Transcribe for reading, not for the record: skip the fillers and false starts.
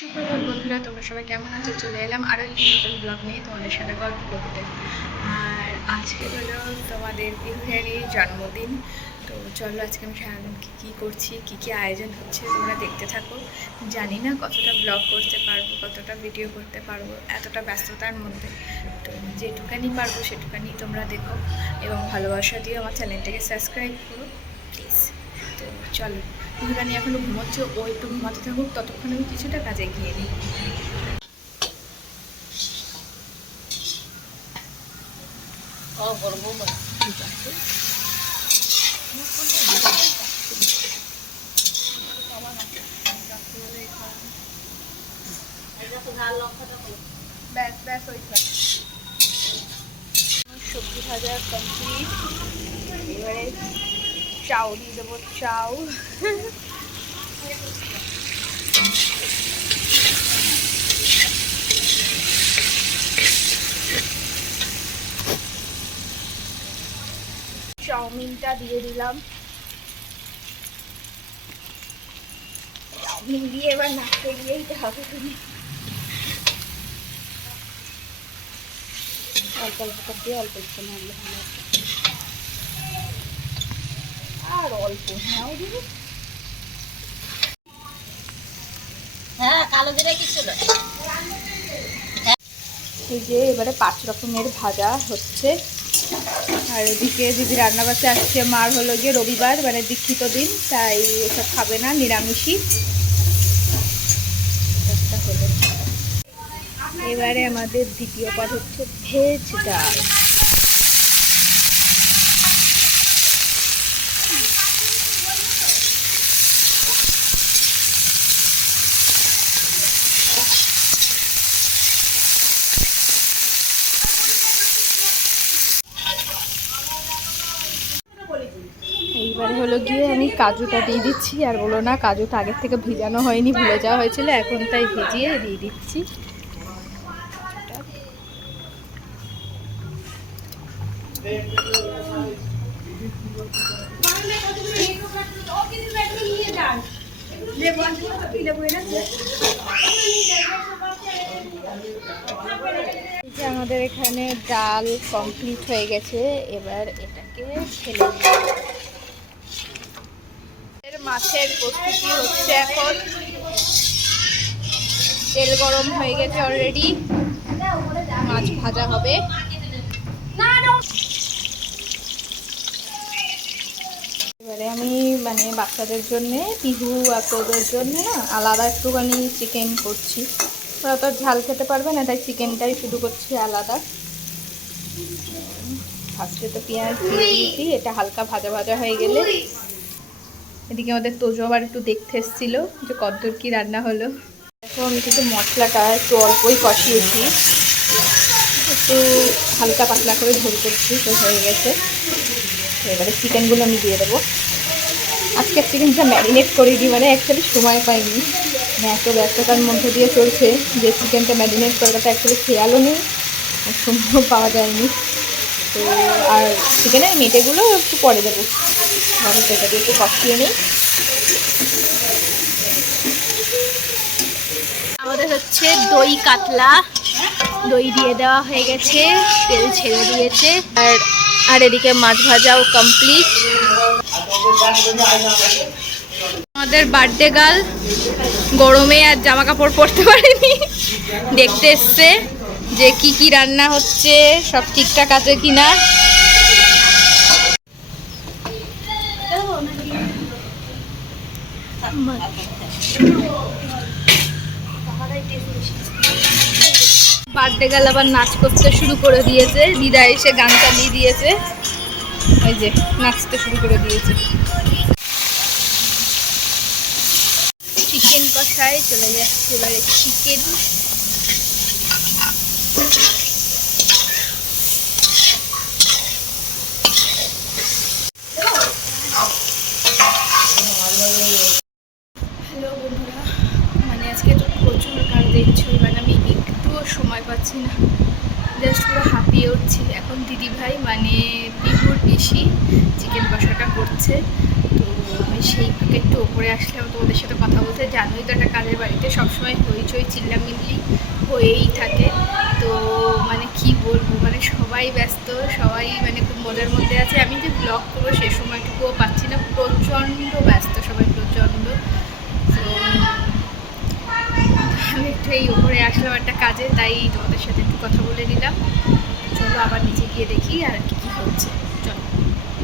সুপ্রভাত বন্ধুরা, তোমরা সবাই কেমন আছো? চলে এলাম আরও একটি নতুন ব্লগ নিয়ে তোমাদের সাথে গল্প করতে। আর আজকে হলো তোমাদের বিহুরানির জন্মদিন। তো চলো আজকে আমি সারাদিন কী করছি, কী আয়োজন হচ্ছে তোমরা দেখতে থাকো। জানি না কতটা ব্লগ করতে পারবো, কতটা ভিডিও করতে পারবো এতটা ব্যস্ততার মধ্যে। তো যেটুকানি পারবো সেটুকানি তোমরা দেখো এবং ভালোবাসা দিয়ে আমার চ্যানেলটাকে সাবস্ক্রাইব করো প্লিজ। তো চলো, বিহুরানি এখনো ঘুমোচ্ছে, ও একটু ঘুমাতে থাকুক, ততক্ষণ আমি কিছুটা কাজে গিয়ে নিই। সবজি ভাজা কমপ্লিট, এবারে চাউ দিয়ে দেবো। চাউ চাউমিনটা দিয়ে দিলাম। চাউমিন দিয়ে এবার নাচতে গিয়েই তো হবে। অল্প অল্প করে দিয়ে অল্প অল্প নাড়লে ভালো, আর অল্প নাও দিবি। হ্যাঁ, কালো জিরা কি ছিল? এই যে এবারে 5 রকমের ভাজা হচ্ছে। আর এদিকে দিদি রান্না করতে আসছে। মার হলো গিয়ে রবিবার, মানে দীক্ষিত দিন, তাই এসব খাবে না, নিরামিষই। হলো এবারে আমাদের দ্বিতীয় পদ হচ্ছে ভেজ ডাল। এইবারে হলো গিয়ে আমি কাজুটা দিয়ে দিচ্ছি। আর বলো না, কাজুটা আগের থেকে ভিজানো হয়নি, ভুলে যাওয়া হয়েছিল, এখন তাই ভিজিয়ে দিয়ে দিচ্ছি। আমাদের এখানে ডাল কমপ্লিট হয়ে গেছে, এবার এটাকে ঢেলে মাছের প্রস্তুতি হচ্ছে। এখন তেল গরম হয়ে গেছে অলরেডি, মাছ ভাজা হবে। এবারে আমি মানে বাচ্চাদের জন্য, পিহু আর তোদের জন্য না আলাদা একটুখানি চিকেন করছি। ওরা তো ঝাল খেতে পারবে না, তাই চিকেনটাই শুধু করছি আলাদা। ফার্স্টে তো পেঁয়াজ দিয়ে দিয়েছি, এটা হালকা ভাজা ভাজা হয়ে গেলে। এদিকে আমাদের তোজো আবার একটু দেখতে এসেছিল যে কতদূর কি রান্না হলো। এখন আমি কিন্তু মশলাটা একটু অল্পই কষিয়েছি, একটু হালকা পাতলা করে ঝোল করছি, তো হয়ে গেছে। তো এবারে চিকেনগুলো আমি দিয়ে দেবো। আজকে চিকেনটা ম্যারিনেট করে দিই, মানে অ্যাকচুয়ালি সময় পাইনি, মানে এত ব্যস্ততার মধ্যে দিয়ে চলছে যে চিকেনটা ম্যারিনেট করাটা অ্যাকচুয়ালি খেয়ালও নেই, আর সময়ও পাওয়া যায়নি। তো আর চিকেনের মেটেগুলো একটু পরে দেবো, ভালো সেটা দিয়ে একটু কষিয়ে নিই। আমাদের হচ্ছে দই কাতলা, দই দিয়ে দেওয়া হয়ে গেছে, তেল ছেড়ে দিয়েছে। আর এদিকে মাছ ভাজাও কমপ্লিট। আমাদের বার্থডে গার্ল গরমে আর জামা কাপড় পরতে পারেনি, দেখতে এসছে যে কি কি রান্না হচ্ছে, সব ঠিকঠাক আছে কিনা। বার্থডে গার্ল আবার নাচ করতে শুরু করে দিয়েছে, দিদা এসে গান চালিয়ে দিয়েছে, ওই যে নাচতে শুরু করে দিয়েছে। চিকেন কষায় চলে যাচ্ছে এবারে চিকেন। হ্যালো বন্ধুরা, মানে আজকে তো প্রচুর কাজ দেখছো, মানে আমি একটুও সময় পাচ্ছি না, জাস্ট পুরো হাঁপিয়ে উঠছি। এখন দিদিভাই মানে পিহুর পিসি চিকেন কষাটা করছে, তো আমি সেই ফাঁকে একটু ওপরে আসলাম তোমাদের সাথে কথা বলতে। জানোই তো একটা কাজের বাড়িতে সবসময় হইচই চিল্লামিল্লি হয়েই থাকে। তো মানে কি বলবো, মানে সবাই ব্যস্ত, সবাই মানে খুব মজার মধ্যে আছে। আমি যে ব্লগ করবো সে সময়টুকুও পাচ্ছি না, প্রচণ্ড ব্যস্ত সবাই, প্রচণ্ড। তো আমি একটু এই উপরে আসলাম একটা কাজে, তাই তোমাদের সাথে একটু কথা বলে নিলাম। চলো আবার নিচে গিয়ে দেখি আর কি কী হচ্ছে।